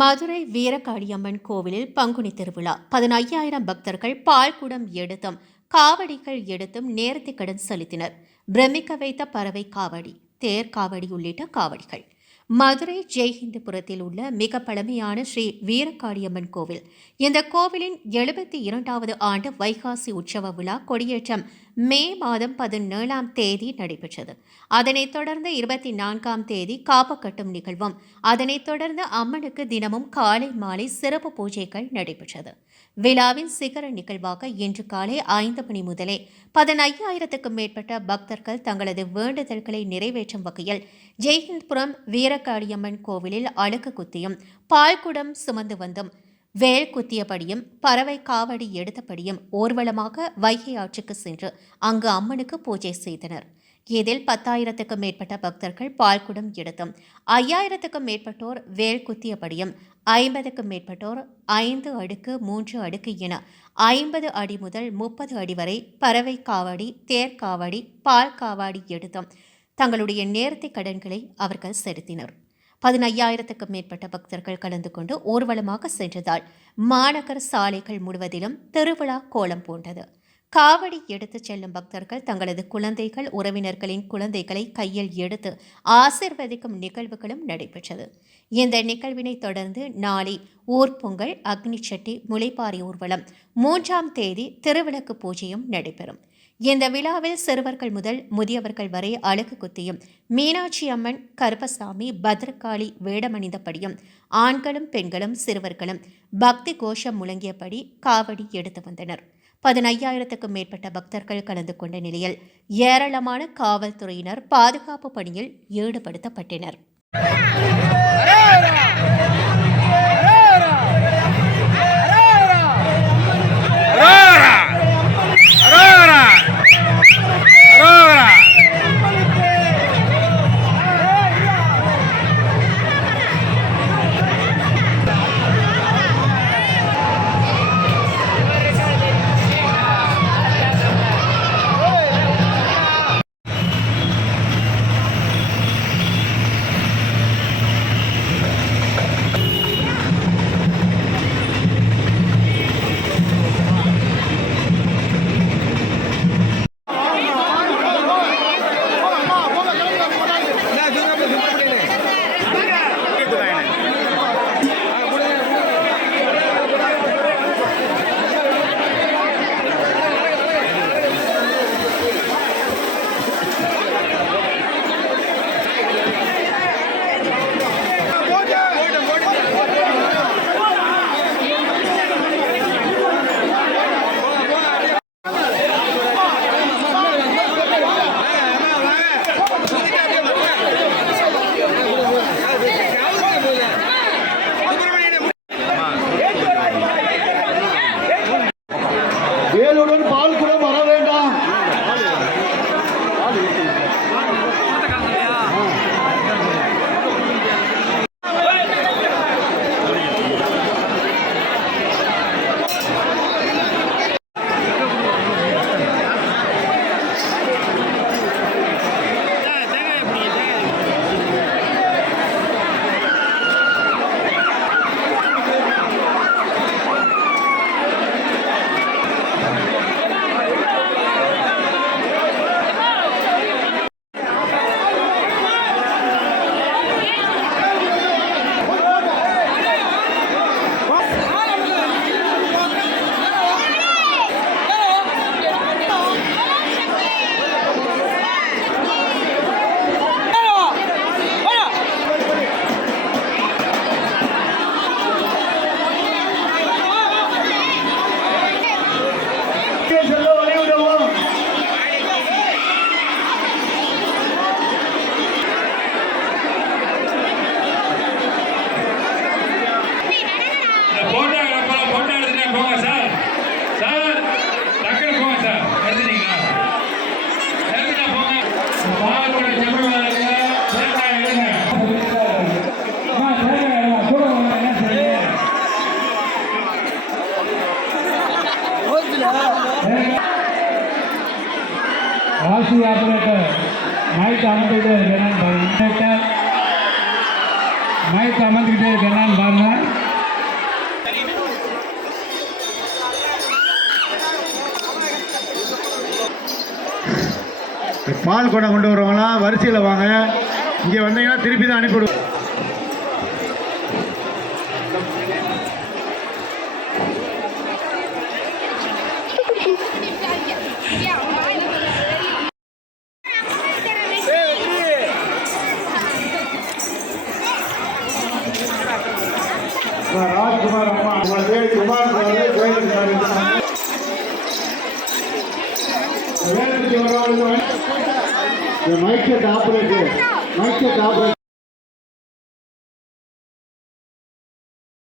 மதுரை வீரகாளியம்மன் கோவிலில் பங்குனி திருவிழா. பதினையாயிரம் பக்தர்கள் பால்குடம் எடுத்தும் காவடிகள் எடுத்தும் நேரத்தை கடன் செலுத்தினர். பிரமிக்க வைத்த பறவை காவடி தேர் காவடி உள்ளிட்ட காவடிகள். மதுரை ஜெய்ஹிந்துபுரத்தில் உள்ள மிக பழமையான ஸ்ரீ வீரகாளியம்மன் கோவில். இந்த கோவிலின் எழுபத்தி இரண்டாவது ஆண்டு வைகாசி உற்சவ விழா கொடியேற்றம் மே மாதம் பதினேழாம் தேதி நடைபெற்றது. அதனைத் தொடர்ந்து இருபத்தி நான்காம் தேதி காப்பு கட்டும் நிகழ்வும். அதனைத் தொடர்ந்து அம்மனுக்கு தினமும் காலை மாலை சிறப்பு பூஜைகள் நடைபெற்றது. விழாவின் சிகர நிகழ்வாக இன்று காலை ஐந்து மணி முதலே பதினையாயிரத்துக்கும் மேற்பட்ட பக்தர்கள் தங்களது வேண்டுதல்களை நிறைவேற்றும் வகையில் ஜெய்ஹிந்த்புரம் வீரகாளியம்மன் கோவிலில் அழுக்கு குத்தியும் பால்குடம் சுமந்து வந்தும் வேல் குத்தியபடியும் பறவை காவடி எடுத்தபடியும் ஊர்வலமாக வைகை ஆற்றுக்கு சென்று அங்கு அம்மனுக்கு பூஜை செய்தனர். இதில் பத்தாயிரத்துக்கும் மேற்பட்ட பக்தர்கள் பால்குடம் எடுத்தும் ஐயாயிரத்துக்கும் மேற்பட்டோர் வேல் குத்தியபடியும் ஐம்பதுக்கும் மேற்பட்டோர் ஐந்து அடுக்கு மூன்று அடுக்கு என ஐம்பது அடி முதல் முப்பது அடி வரை பறவை காவடி தேர் காவடி பால் காவாடி எடுத்தும் தங்களுடைய நேர்த்தி கடன்களை அவர்கள் செலுத்தினர். பதினையாயிரத்துக்கும் மேற்பட்ட பக்தர்கள் கலந்து கொண்டு ஊர்வலமாக சென்றதால் மாநகர் சாலைகள் முழுவதிலும் திருவிழா கோலம் பூண்டது. காவடி எடுத்துச் செல்லும் பக்தர்கள் தங்களது குழந்தைகள் உறவினர்களின் குழந்தைகளை கையில் எடுத்து ஆசிர்வதிக்கும் நிகழ்வுகளும் நடைபெற்றது. இந்த நிகழ்வினை தொடர்ந்து நாளை ஊர்பொங்கல் அக்னிச்சட்டி முளைப்பாரி ஊர்வலம் மூன்றாம் தேதி திருவிளக்கு பூஜையும் நடைபெறும். இந்த விழாவில் சிறுவர்கள் முதல் முதியவர்கள் வரை அழகு குத்தியும். மீனாட்சி அம்மன் கருப்பசாமி பத்ரகாளி வேடமணிந்தபடியும் ஆண்களும் பெண்களும் சிறுவர்களும் பக்தி கோஷம் முழங்கியபடி காவடி எடுத்து வந்தனர். பதினையாயிரத்துக்கும் மேற்பட்ட பக்தர்கள் கலந்து கொண்ட நிலையில் ஏராளமான காவல்துறையினர் பாதுகாப்பு பணியில் ஈடுபடுத்தப்பட்டனர். வாசி ஆப்ரேட்டர் மைக் அமர்ந்துக்கிட்டே இருக்கேனான்னு பாருங்கள் மைக் அமர்ந்துக்கிட்டே இருக்கேனான்னு பாருங்கள் பால் கொண்டை கொண்டு வரவங்களாம் வரிசையில் வாங்க. இங்கே வந்தீங்கன்னா திருப்பி தான் அனுப்பிவிடுவோம் ராஜ்குமார் அம்மா உங்கள் பேர் குமார் வேலைக்கு